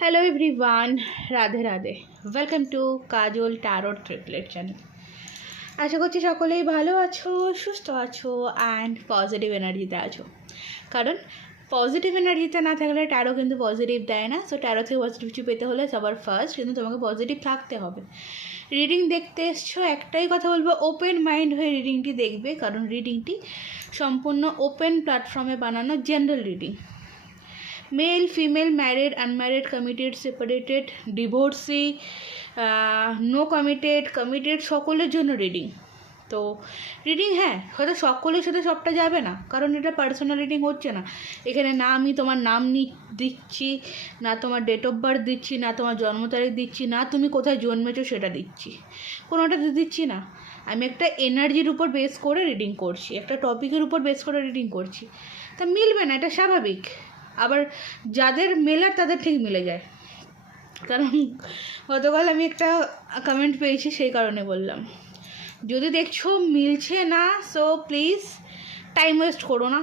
Hello everyone, Radhe Radhe. Welcome to Kajal tarot triplet channel. আশা করছি সকলেই ভালো আছো, সুস্থ আছো অ্যান্ড পজিটিভ এনার্জিতে আছো। কারণ পজিটিভ এনার্জিতে না থাকলে ট্যারো কিন্তু পজিটিভ দেয় না। সো ট্যারো থেকে পজিটিভিটি পেতে হলে সবার ফার্স্ট কিন্তু তোমাকে পজিটিভ থাকতে হবে। রিডিং দেখতে এসছো, একটাই কথা বলবো, ওপেন মাইন্ড হয়ে রিডিংটি দেখবে। কারণ রিডিংটি সম্পূর্ণ ওপেন প্ল্যাটফর্মে বানানো general reading. Male, female, married, unmarried, committed, separated, divorcee, no committed, committed, সকলের জন্য রিডিং। তো রিডিং হয়তো সকলের সাথে সবটা যাবে না, কারণ এটা পার্সোনাল রিডিং হচ্ছে না। এখানে না আমি তোমার নাম দিচ্ছি, না তোমার ডেট অফ বার্থ দিচ্ছি, না তোমার জন্ম তারিখ দিচ্ছি, না তুমি কোথায় জন্মেছো সেটা দিচ্ছি, কোনোটা দিচ্ছি না। আমি একটা এনার্জির উপর বেস করে রিডিং করছি, একটা টপিকের উপর বেস করে রিডিং করছি। তা মিলবে না, এটা স্বাভাবিক। আবার যাদের মেলার তাদের ঠিক মিলে যায়। কারণ গতকাল আমি একটা কমেন্ট পেয়েছি, সেই কারণে বললাম। যদি দেখছো মিলছে না, সো প্লিজ টাইম ওয়েস্ট করো না,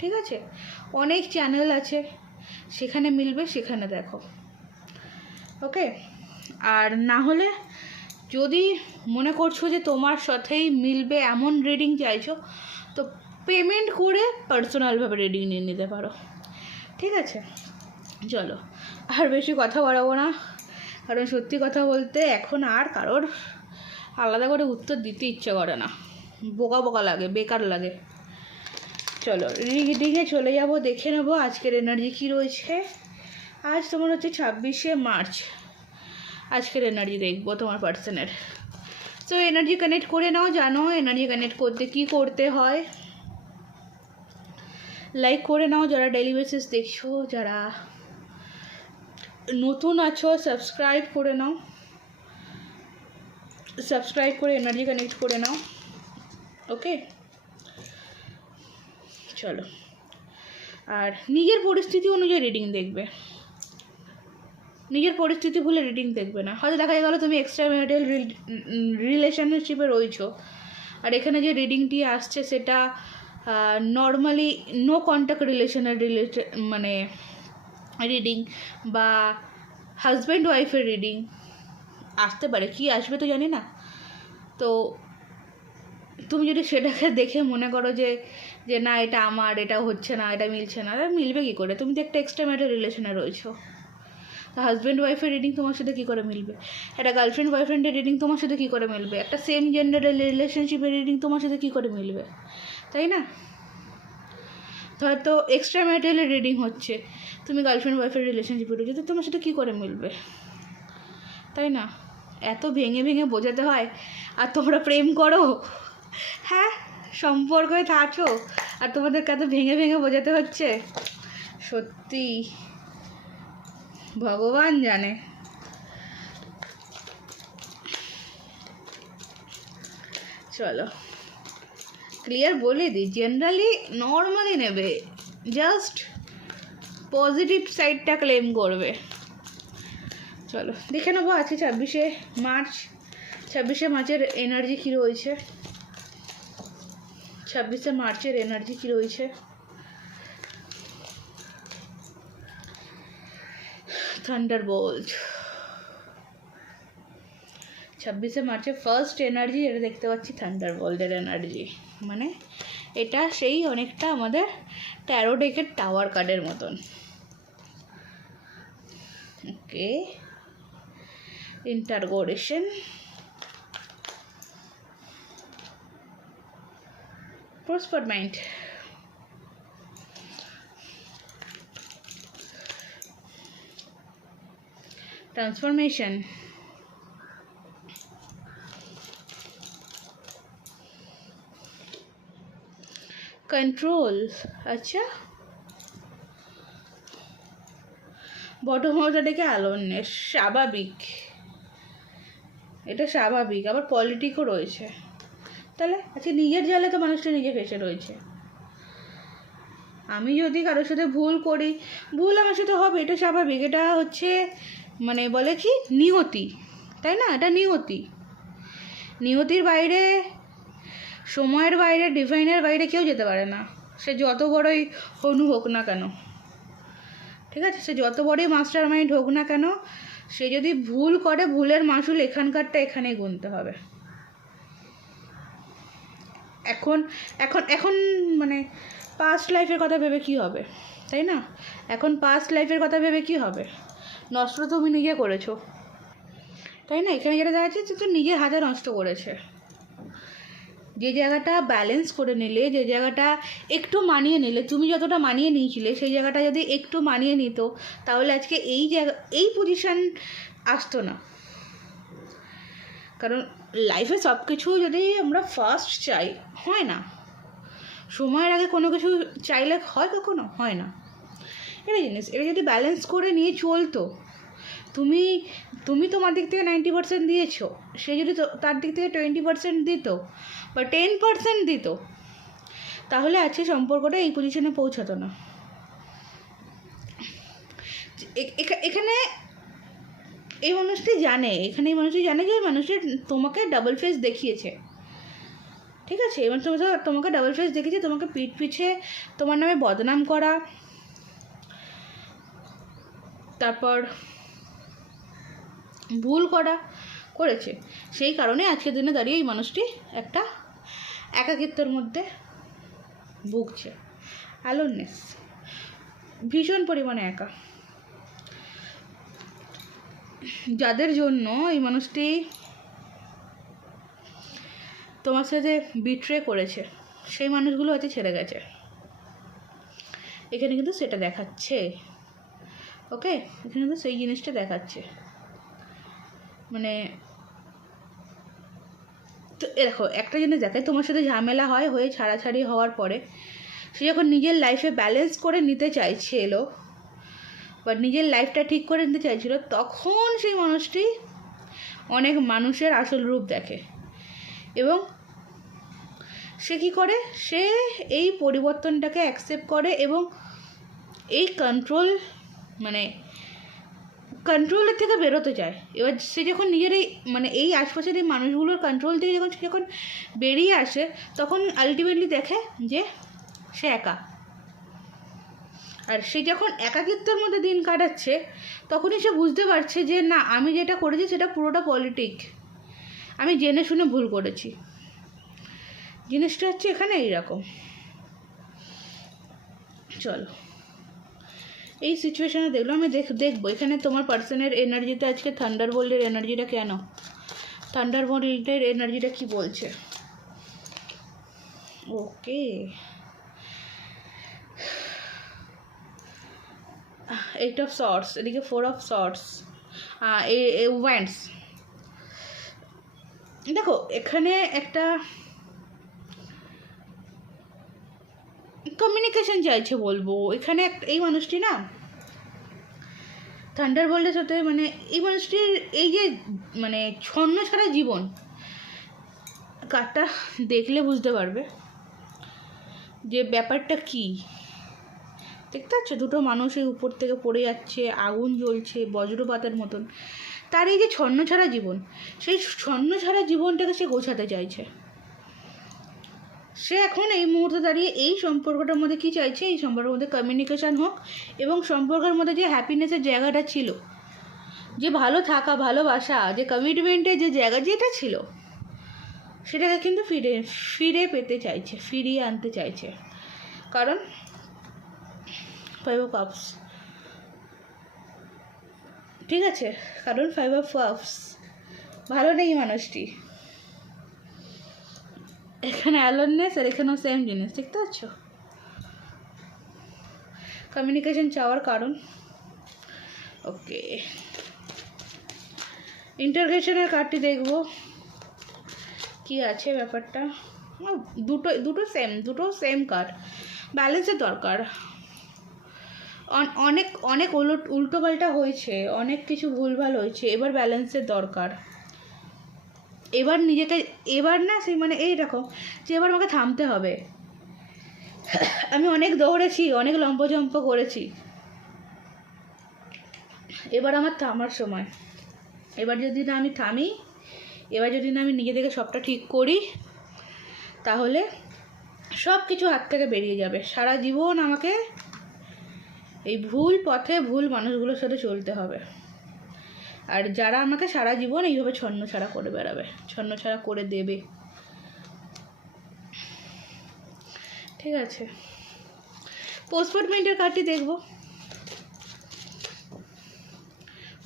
ঠিক আছে? অনেক চ্যানেল আছে, সেখানে মিলবে, সেখানে দেখো, ওকে? আর না হলে যদি মনে করছো যে তোমার সাথেই মিলবে এমন রিডিং চাইছো, তো পেমেন্ট করে পার্সোনালভাবে রিডিং নিয়ে নিতে পারো, ঠিক আছে? চলো, আর বেশি কথা বাড়াবো না, কারণ সত্যি কথা বলতে এখন আর কারোর আলাদা করে উত্তর দিতে ইচ্ছে করে না, বোকা বোকা লাগে, বেকার লাগে। চলো রিডিংয়ে চলে যাব, দেখে নেবো আজকের এনার্জি কী রয়েছে। আজ তোমার হচ্ছে 26শে মার্চ। আজকের এনার্জি দেখবো তোমার পার্সনের। সো এনার্জি কানেক্ট করে নাও। জানো এনার্জি কানেক্ট করতে কী করতে হয়। লাইক করে নাও যারা ডেইলি বেসিস দেখছো, যারা নতুন আছো সাবস্ক্রাইব করে নাও, সাবস্ক্রাইব করে এনার্জি কানেক্ট করে নাও, ওকে? চলো, আর নিজের পরিস্থিতি অনুযায়ী রিডিং দেখবে, নিজের পরিস্থিতি ভুলে রিডিং দেখবে না। হয়তো দেখা গেলো তুমি এক্সট্রা ম্যারিটাল রিলেশনশিপে রয়েছো, আর এখানে যে রিডিংটি আসছে সেটা নর্মালি নো কন্ট্যাক্ট রিলেশনের মানে রিডিং, বা হাজব্যান্ড ওয়াইফের রিডিং আসতে পারে, কি আসবে তো জানি না। তো তুমি যদি সেটাকে দেখে মনে করো যে না এটা আমার, এটা হচ্ছে না, এটা মিলছে না, এটা মিলবে কী করে? তুমি তো একটা এক্সট্রা ম্যারিটাল রিলেশনে রয়েছো। তো হাজব্যান্ড ওয়াইফের রিডিং তোমার সাথে কী করে মিলবে? একটা গার্লফ্রেন্ড বয়ফ্রেন্ডের রিডিং তোমার সাথে কী করে মিলবে? একটা সেম জেন্ডারের রিলেশনশিপের রিডিং তোমার সাথে কী করে মিলবে, তাই না? হয়তো এক্সট্রা ম্যারিটালের রিডিং হচ্ছে, তুমি গার্লফ্রেন্ড বয়ফ্রেন্ড রিলেশনশিপে রয়েছো, তো তোমার সাথে কী করে মিলবে, তাই না? এত ভেঙে ভেঙে বোঝাতে হয়, আর তোমরা প্রেম করো, হ্যাঁ সম্পর্কে থাকো, আর তোমাদেরকে এত ভেঙে ভেঙে বোঝাতে হচ্ছে। সত্যি ভগবান জানে। চলো ক্লিয়ার বলে দিই, জেনারেলি নর্মালি নেবে, জাস্ট পজিটিভ সাইডটা ক্লেম করবে। চলো দেখে নেবো আজকে 26শে মার্চ। 26শে মার্চের এনার্জি কী রয়েছে, 26শে মার্চের এনার্জি কী রয়েছে। থান্ডারবোল্ট। 26শে মার্চের ফার্স্ট এনার্জি এটা দেখতে পাচ্ছি, থান্ডারবোল্টের এনার্জি। মানে এটা সেই অনেকটা আমাদের ট্যারো ডেকের টাওয়ার কার্ডের মতন, ওকে? ইন্টারগোরেশন, প্রসপার মাইন্ড, ট্রান্সফরমেশন, কন্ট্রোল। আচ্ছা, বটম হাউসটা ডেকে অ্যালোননেস, স্বাভাবিক, এটা স্বাভাবিক। আবার পলিটিকও রয়েছে, তাহলে আচ্ছা নিজের জালে তো মানুষটা নিজে ফেসে রয়েছে। আমি যদি কারোর সাথে ভুল করি, ভুল আমার সাথে হবে, এটা স্বাভাবিক। এটা হচ্ছে মানে বলে কি নিয়তি, তাই না? এটা নিয়তি, নিয়তির বাইরে, সময়ের বাইরে, ডিভাইনের বাইরে কেউ যেতে পারে না, সে যত বড়ই অনু হোক না কেন, ঠিক আছে? সে যত বড়ই মাস্টার মাইন্ড হোক না কেন, সে যদি ভুল করে, ভুলের মাসুল এখানকারটা এখানেই গুনতে হবে। এখন এখন এখন মানে পাস্ট লাইফের কথা ভেবে কি হবে, তাই না? এখন পাস্ট লাইফের কথা ভেবে কি হবে? নষ্ট তো তুমি নিজে করেছো, তাই না? এখানে যেটা দেখা যাচ্ছে তো নিজের হাতে নষ্ট করেছে। যে জায়গাটা ব্যালেন্স করে নিলে, যে জায়গাটা একটু মানিয়ে নিলে, তুমি যতটা মানিয়ে নিয়েছিলে সেই জায়গাটা যদি একটু মানিয়ে নিত, তাহলে আজকে এই পজিশান আসতো না। কারণ লাইফে সব কিছু যদি আমরা ফার্স্ট চাই, হয় না। সময়ের আগে কোনো কিছু চাইলে হয় কখনো? হয় না। এটা জিনিস, এটা যদি ব্যালেন্স করে নিয়ে চলতো, তুমি তোমার দিক থেকে 90% দিয়েছো, সে যদি তার দিক থেকে 20% দিত বা 10% দিত, তাহলে আজকে সম্পর্কটা এই পজিশনে পৌঁছাতো না। এখানে এই মানুষটি জানে, এই মানুষটি জানে যে মানুষটি তোমাকে ডাবল ফেস দেখিয়েছে, ঠিক আছে? এবার তোমাকে ডাবল ফেস দেখিয়েছে, তোমাকে পিঠ পিছে তোমার নামে বদনাম করা, তারপর ভুল করেছে। সেই কারণে আজকের দিনে দাঁড়িয়ে এই মানুষটি একটা একাকিত্বের মধ্যে ভুগছে, অ্যালোননেস, ভীষণ পরিমাণে একা। যাদের জন্য এই মানুষটি তোমার সাথে বিট্রে করেছে, সেই মানুষগুলো হয়তো ছেড়ে গেছে। এখানে কিন্তু সেটা দেখাচ্ছে, ওকে? এখানে কিন্তু সেই জিনিসটা দেখাচ্ছে। মানে তো দেখো, একটা জিনিস দেখায়, তোমার সাথে ঝামেলা হয়ে ছাড়াছাড়ি হওয়ার পরে সে যখন নিজের লাইফে ব্যালেন্স করে নিতে চাইছিল বা নিজের লাইফটা ঠিক করে নিতে চাইছিল, তখন সেই মানুষটি অনেক মানুষের আসল রূপ দেখে এবং সে কী করে, সে এই পরিবর্তনটাকে অ্যাকসেপ্ট করে এবং এই কন্ট্রোলের থেকে বেরোতে চায়। এবার সে যখন নিজের এই আশপাশের এই মানুষগুলোর কন্ট্রোল থেকে যখন বেরিয়ে আসে, তখন আলটিমেটলি দেখে যে সে একা। আর সে যখন একাকিত্বের মধ্যে দিন কাটাচ্ছে, তখনই সে বুঝতে পারছে যে না, আমি যেটা করেছি সেটা পুরোটা পলিটিক, আমি জেনে শুনে ভুল করেছি। জিনিসটা হচ্ছে এখানে এইরকম। চলো, এই সিচুয়েশানে দেখলো, আমি দেখবো এখানে তোমার পার্সনের এনার্জিতে আজকে থান্ডারবোল্টের এনার্জিটা কেন, থান্ডারবোল্টের এনার্জিটা কি বলছে। ওকে, এইট অফ সর্টস, এদিকে 4 অফ সর্টস, ওয়ান্ডস। দেখো, এখানে একটা কমিউনিকেশন চাইছে বলবো। এখানে এই মানুষটি না থান্ডারবোল্টের সাথে, এই মানুষটির এই যে ছন্ন ছাড়া জীবন, কার্ডটা দেখলে বুঝতে পারবে যে ব্যাপারটা কি। দেখতে পাচ্ছ, দুটো মানুষের উপর থেকে পড়ে যাচ্ছে, আগুন জ্বলছে বজ্রপাতের মতন। তার এই যে ছন্ন ছাড়া জীবন, সেই ছন্ন ছাড়া জীবনটাকে সে গোছাতে চাইছে। সে এখন এই মুহূর্তে দাঁড়িয়ে এই সম্পর্কটার মধ্যে কী চাইছে, এই সম্পর্কের মধ্যে কমিউনিকেশান হোক এবং সম্পর্কের মধ্যে যে হ্যাপিনেসের জায়গাটা ছিল, যে ভালো থাকা, ভালোবাসা, যে কমিটমেন্টের যে জায়গা যেটা ছিল, সেটাকে কিন্তু ফিরে পেতে চাইছে, ফিরিয়ে আনতে চাইছে। কারণ 5 of Cups, ঠিক আছে? কারণ 5 of Cups ভালো নেই মানুষটি। এখানে অ্যালোননেস আর এখানেও সেম জিনিস, দেখতে পাচ্ছ? কমিউনিকেশন চাওয়ার কারণ। ওকে, ইন্টারগ্রেশনের কার্ডটি দেখবো কি আছে ব্যাপারটা। দুটো সেম কার্ড। ব্যালেন্সের দরকার। অনেক উল্টোপাল্টা হয়েছে, অনেক কিছু ভুলভাল হয়েছে, এবার ব্যালেন্সের দরকার। এবার নিজেকে, এবার না এইরকম যে এবার আমাকে থামতে হবে। আমি অনেক দৌড়েছি, অনেক লম্পজম্প করেছি, এবার আমার থামার সময়। এবার যদি না আমি থামি, এবার যদি না আমি নিজে থেকে সবটা ঠিক করি, তাহলে সব কিছু হাত থেকে বেরিয়ে যাবে। সারা জীবন আমাকে এই ভুল পথে ভুল মানুষগুলোর সাথে চলতে হবে, আর যারা আমাকে সারা জীবন এইভাবে ছন্নছাড়া করে বেড়াবে, ছন্নছাড়া করে দেবে। ঠিক আছে, পোস্টপোনমেন্টের কার্ডটি দেখব,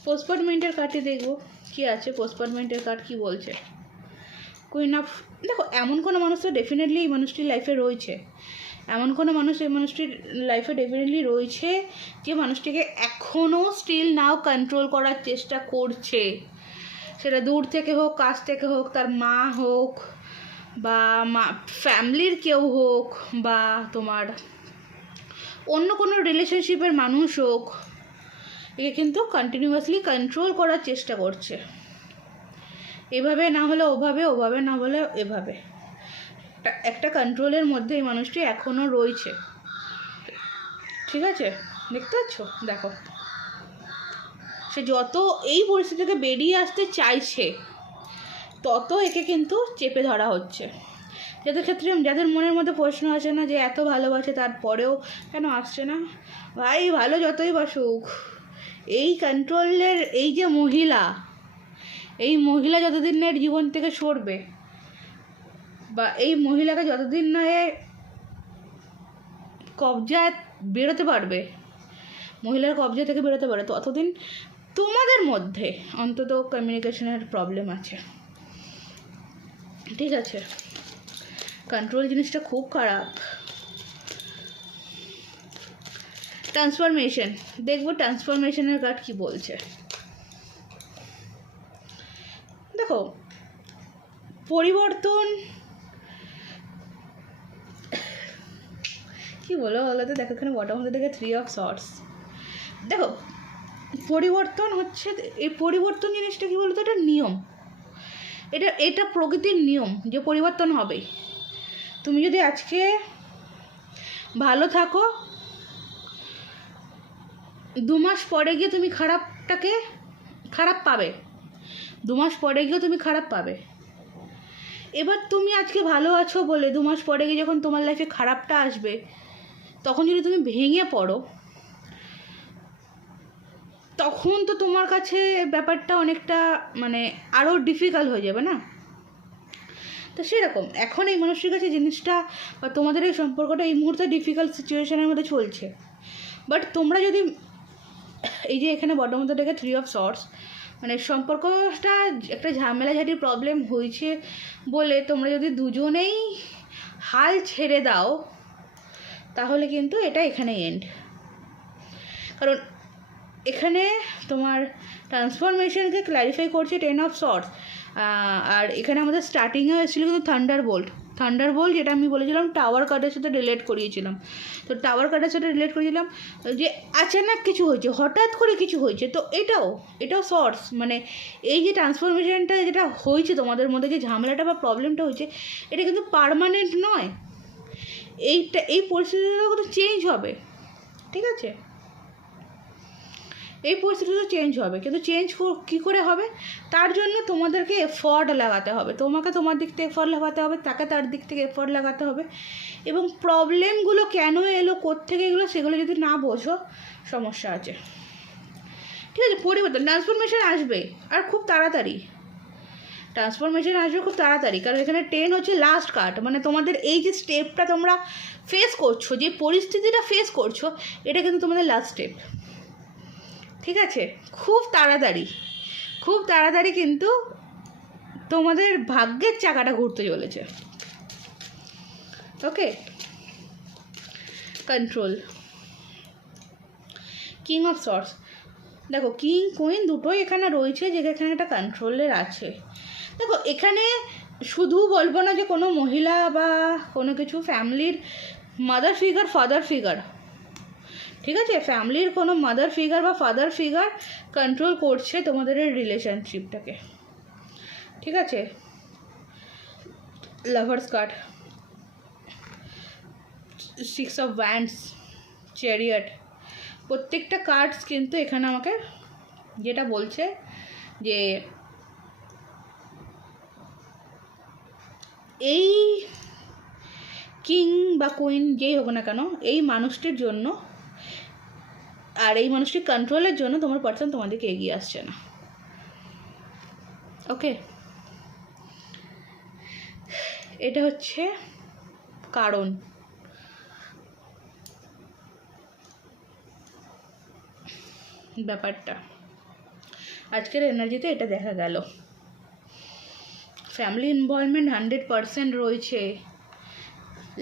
পোস্টপোনমেন্টের কার্ডটি দেখব কী আছে। পোস্টপোনমেন্টের কার্ড কী বলছে? কুইন অফ, দেখো এমন কোনো মানুষ তো ডেফিনেটলি এই মানুষটির লাইফে রয়েছে, এমন কোনো মানুষ এই মানুষটির লাইফে ডেফিনেটলি রয়েছে যে মানুষটিকে এখনও স্টিল নাও কন্ট্রোল করার চেষ্টা করছে। সেটা দূর থেকে হোক, কাছ থেকে হোক, তার মা হোক বা ফ্যামিলির কেউ হোক বা তোমার অন্য কোনো রিলেশনশিপের মানুষ হোক, একে কিন্তু কন্টিনিউয়াসলি কন্ট্রোল করার চেষ্টা করছে। এভাবে না হলে ওভাবে, ওভাবে না হলে এভাবে, একটা কন্ট্রোলের মধ্যে এই মানুষটি এখনও রয়েছে। ঠিক আছে, দেখতে পাচ্ছ? দেখো, সে যত এই পরিস্থিতি থেকে বেরিয়ে আসতে চাইছে তত একে কিন্তু চেপে ধরা হচ্ছে। যাদের ক্ষেত্রে, যাদের মনের মধ্যে প্রশ্ন আসে না যে এত ভালোবাসে তারপরেও কেন আসছে না, ভাই ভালো যতই বাসুক, এই কন্ট্রোলের এই যে মহিলা, এই মহিলা যতদিনের জীবন থেকে সরবে বা এই মহিলাকে যতদিন না এ কবজায় বেরোতে পারবে, মহিলার কবজা থেকে বেরোতে পারে, ততদিন তোমাদের মধ্যে অন্তত কমিউনিকেশনের প্রবলেম আছে। ঠিক আছে, কন্ট্রোল জিনিসটা খুব খারাপ। ট্রান্সফরমেশন দেখবো, ট্রান্সফরমেশনের কার্ড কি বলছে। দেখো, পরিবর্তন কি বলো তো, দেখো এখানে বটম মধ্যে দেখে 3 অফ সর্টস। দেখো, পরিবর্তন হচ্ছে, এই পরিবর্তন জিনিসটা কি বলতো, এটা নিয়ম, এটা প্রকৃতির নিয়ম যে পরিবর্তন হবে। তুমি যদি আজকে ভালো থাকো, 2 মাস পরে গিয়ে তুমি খারাপটাকে খারাপ পাবে, 2 মাস পরে গিয়েও তুমি খারাপ পাবে। এবার তুমি আজকে ভালো আছো বলে 2 মাস পরে গিয়ে যখন তোমার লাইফে খারাপটা আসবে, তখন যদি তুমি ভেঙে পড়ো, তখন তো তোমার কাছে ব্যাপারটা অনেকটা মানে আরও ডিফিকাল্ট হয়ে যাবে না? তো সেরকম এখন এই মানুষটির কাছে জিনিসটা বা তোমাদের এই সম্পর্কটা এই মুহূর্তে ডিফিকাল্ট সিচুয়েশনের মধ্যে চলছে। বাট তোমরা যদি এই যে এখানে বটম মধ্যে দেখে 3 অফ সর্টস, মানে সম্পর্কটা একটা ঝামেলাঝাটির প্রবলেম হয়েছে বলে তোমরা যদি দুজনেই হাল ছেড়ে দাও, তাহলে কিন্তু এটা এখানে এন্ড। কারণ এখানে তোমার ট্রান্সফরমেশনকে ক্ল্যারিফাই করছে 10 অফ সর্টস, আর এখানে আমাদের স্টার্টিংয়ে এসেছিলো কিন্তু থান্ডারবোল্ট, যেটা আমি বলেছিলাম টাওয়ার কার্ডের সাথে রিলেট করিয়েছিলাম। তো টাওয়ার কার্ডের সাথে রিলেট করেছিলাম যে আচানক কিছু হয়েছে, হঠাৎ করে কিছু হয়েছে। তো এটাও সর্টস, মানে এই যে ট্রান্সফরমেশনটা যেটা হয়েছে তোমাদের মধ্যে, যে ঝামেলাটা বা প্রবলেমটা হয়েছে, এটা কিন্তু পার্মানেন্ট নয়। এই পরিস্থিতিটা কিন্তু চেঞ্জ হবে। ঠিক আছে, এই পরিস্থিতিটা চেঞ্জ হবে, কিন্তু চেঞ্জ কী করে হবে, তার জন্য তোমাদেরকে এফর্ট লাগাতে হবে। তোমাকে তোমার দিক থেকে এফর্ট লাগাতে হবে, তাকে তার দিক থেকে এফর্ট লাগাতে হবে। এবং প্রবলেমগুলো কেন এলো, কোত্থেকে এগুলো, সেগুলো যদি না বোঝো, সমস্যা আছে। ঠিক আছে, পরিবর্তন ট্রান্সফরমেশন আসবে, আর খুব তাড়াতাড়ি ট্রান্সফরমেশন আসবে, খুব তাড়াতাড়ি। কারণ এখানে 10 হচ্ছে লাস্ট কার্ড, মানে তোমাদের এই যে স্টেপটা তোমরা ফেস করছো, যে পরিস্থিতিটা ফেস করছো, এটা কিন্তু তোমাদের লাস্ট স্টেপ। ঠিক আছে, খুব তাড়াতাড়ি কিন্তু তোমাদের ভাগ্যের চাকাটা ঘুরতে চলেছে। ওকে, কন্ট্রোল, কিং অফ সর্টস। দেখো, কিং কুইন দুটোই এখানে রয়েছে, যেখানে একটা কন্ট্রোলের আছে। দেখো, এখানে শুধু বলবো না যে কোনো মহিলা বা কোনো কিছু, ফ্যামিলির মাদার ফিগার, ফাদার ফিগার, ঠিক আছে, ফ্যামিলির কোনো মাদার ফিগার বা ফাদার ফিগার কন্ট্রোল করছে তোমাদের এই রিলেশনশিপটাকে। ঠিক আছে, lovers card, 6 of wands, chariot, প্রত্যেকটা কার্ডস কিন্তু এখানে আমাকে যেটা বলছে যে এই কিং বা কুইন যেই হোক না কেন, এই মানুষটির জন্য আর এই মানুষটি কন্ট্রোলের জন্য তোমার পার্সন তোমাদেরকে এগিয়ে আসছে না। ওকে, এটা হচ্ছে কারণ। ব্যাপারটা আজকের এনার্জিতে এটা দেখা গেল। ফ্যামিলি ইনভলভমেন্ট 100% রয়েছে।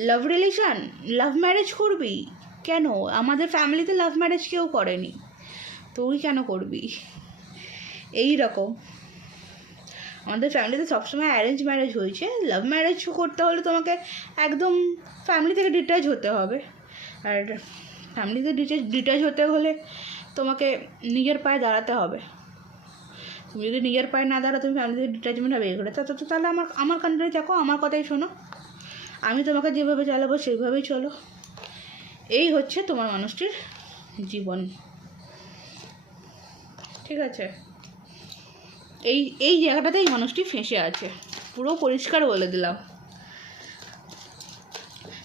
লাভ রিলেশন, লাভ ম্যারেজ করবি কেন? আমাদের ফ্যামিলিতে লাভ ম্যারেজ কেউ করেনি, তুই কেন করবি? এই রকম আমাদের ফ্যামিলিতে সবসময় অ্যারেঞ্জ ম্যারেজ হয়েছে। লাভ ম্যারেজ করতে হলে তোমাকে একদম ফ্যামিলি থেকে ডিট্যাচ হতে হবে, আর ফ্যামিলিতে ডিট্যাচ হতে হলে তোমাকে নিজের পায়ে দাঁড়াতে হবে। তুমি যদি নিজের পায়ে না দাঁড়া, তুমি ফ্যামিলি থেকে ডিট্যাচমেন্ট হবে এগুলো, তাহলে আমার কন্ট্রোলে থাকো, আমার কথাই শোনো, আমি তোমাকে যেভাবে চালাবো সেইভাবেই চলো। এই হচ্ছে তোমার মানুষটির জীবন, ঠিক আছে? এই জায়গাটাতে এই মানুষটি ফেঁসে আছে, পুরো পরিষ্কার বলে দিলাম।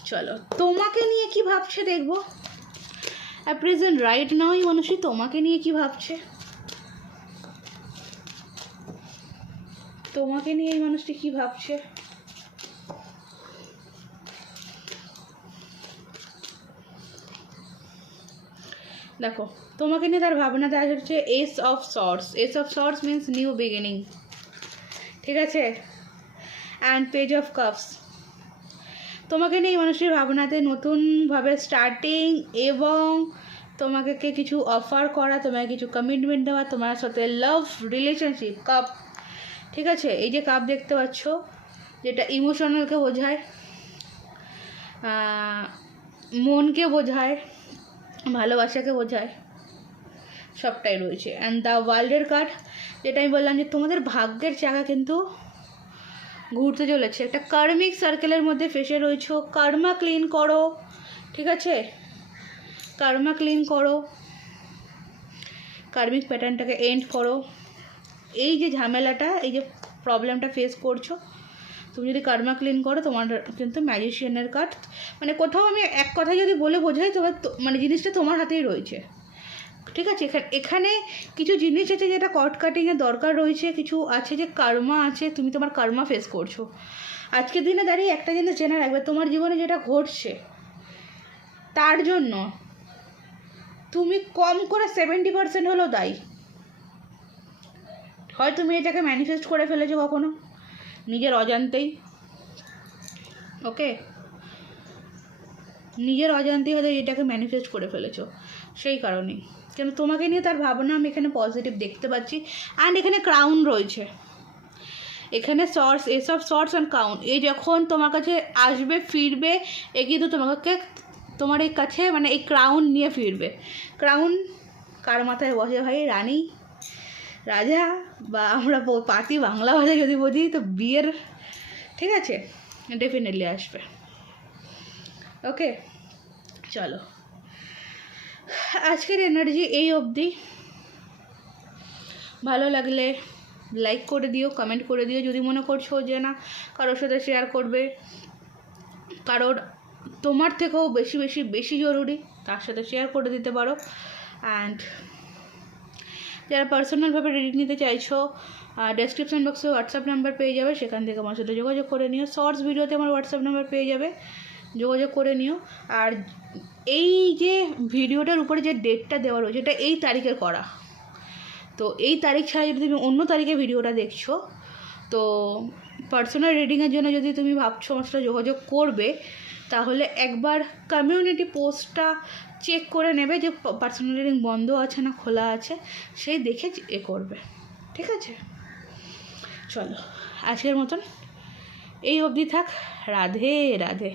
চলো, তোমাকে নিয়ে কি ভাবছে দেখবো। অ্যাট প্রেজেন্ট রাইট নাও এই মানুষটি তোমাকে নিয়ে কি ভাবছে। তোমাকে নিয়ে এই মানুষটি কি ভাবছে। দেখো, তোমাকে নিয়ে তার ভাবনাতে আজ হচ্ছে S of sorts. S of sorts means new beginning, ঠিক আছে? And page of cups. তোমাকে নিয়ে মানুষের ভাবনাতে নতুনভাবে স্টার্টিং এবং তোমাকে কিছু অফার করা, তোমাকে কিছু কমিটমেন্ট দেওয়া, তোমার সাথে লাভ রিলেশনশিপ। কাপ, ঠিক আছে? এই যে কাপ দেখতে পাচ্ছ, যেটা ইমোশনালকে বোঝায়, মনকে বোঝায়, ভালোবাসাকে বোঝায়, সবটাই রয়েছে। অ্যান্ড দ্য ওয়ার্ল্ডের কার্ড, যেটা আমি বললাম যে তোমাদের ভাগ্যের চাকা কিন্তু ঘুরতে চলেছে। একটা কার্মিক সার্কেলের মধ্যে ফেসে রয়েছো। কার্মা ক্লিন করো, ঠিক আছে? কার্মা ক্লিন করো, কার্মিক প্যাটার্নটাকে এন্ড করো। এই যে ঝামেলাটা, এই যে প্রবলেমটা ফেস করছো, তুমি যদি কার্মা ক্লিন করো, তোমার কিন্তু ম্যাজিশিয়ানের কার্ড, মানে কোথাও আমি এক কথা যদি বলে বোঝাই, তবে মানে জিনিসটা তোমার হাতেই রয়েছে, ঠিক আছে? এখানে কিছু জিনিস আছে যেটা কট কাটিংয়ের দরকার রয়েছে, কিছু আছে যে কার্মা আছে, তুমি তোমার কার্মা ফেস করছো। আজকের দিনে দাঁড়িয়ে একটা জিনিস জেনে রাখবে, তোমার জীবনে যেটা ঘটছে তার জন্য তুমি কম করে 70% হলেও দায়ী। হয় তুমি এটাকে ম্যানিফেস্ট করে ফেলেছো কখনো নিজের অজান্তেই, ওকে? নিজের অজান্তেই হয়তো এটাকে ম্যানিফেস্ট করে ফেলেছো, সেই কারণেই। কেন তোমাকে নিয়ে তার ভাবনা আমি এখানে পজিটিভ দেখতে পাচ্ছি। অ্যান্ড এখানে ক্রাউন রয়েছে, এখানে সর্টস, এসব সর্টস অ্যান্ড ক্রাউন। এই যখন তোমার কাছে আসবে, ফিরবে, এ কিন্তু তোমাকে তোমার এই কাছে মানে এই ক্রাউন নিয়ে ফিরবে। ক্রাউন কার মাথায় বসে ভাই? রানী, রাজা, বা আমরা পাতি বাংলা ভাষায় যদি বুঝি তো বিয়ের, ঠিক আছে? ডেফিনেটলি আসবে, ওকে? চলো, আজকের এনার্জি এই অবধি। ভালো লাগলে লাইক করে দিও, কমেন্ট করে দিও। যদি মনে করছো যে না কারোর সাথে শেয়ার করবে, কারোর তোমার থেকেও বেশি বেশি বেশি জরুরি, তার সাথে শেয়ার করে দিতে পারো। অ্যান্ড যারা পার্সোনালভাবে রিডিং নিতে চাইছো, ডেসক্রিপশন বক্সে হোয়াটসঅ্যাপ নাম্বার পেয়ে যাবে, সেখান থেকে আমার সাথে যোগাযোগ করে নিও। শর্টস ভিডিওতে আমার হোয়াটসঅ্যাপ নাম্বার পেয়ে যাবে, যোগাযোগ করে নিও। আর এই যে ভিডিওটার উপরে যে ডেটটা দেওয়া রয়েছে, এটা এই তারিখে করা, তো এই তারিখ ছাড়া যদি তুমি অন্য তারিখে ভিডিওটা দেখছো, তো পার্সোনাল রিডিংয়ের জন্য যদি তুমি ভাবছো আমার সাথে যোগাযোগ করবে, তাহলে একবার কমিউনিটি পোস্টটা চেক করে নেবে যে পার্সোনাল রিডিং বন্ধ আছে না খোলা আছে, সেই দেখে এ করবে, ঠিক আছে? চলো, আজকের মতন এই অবধি থাক। রাধে রাধে।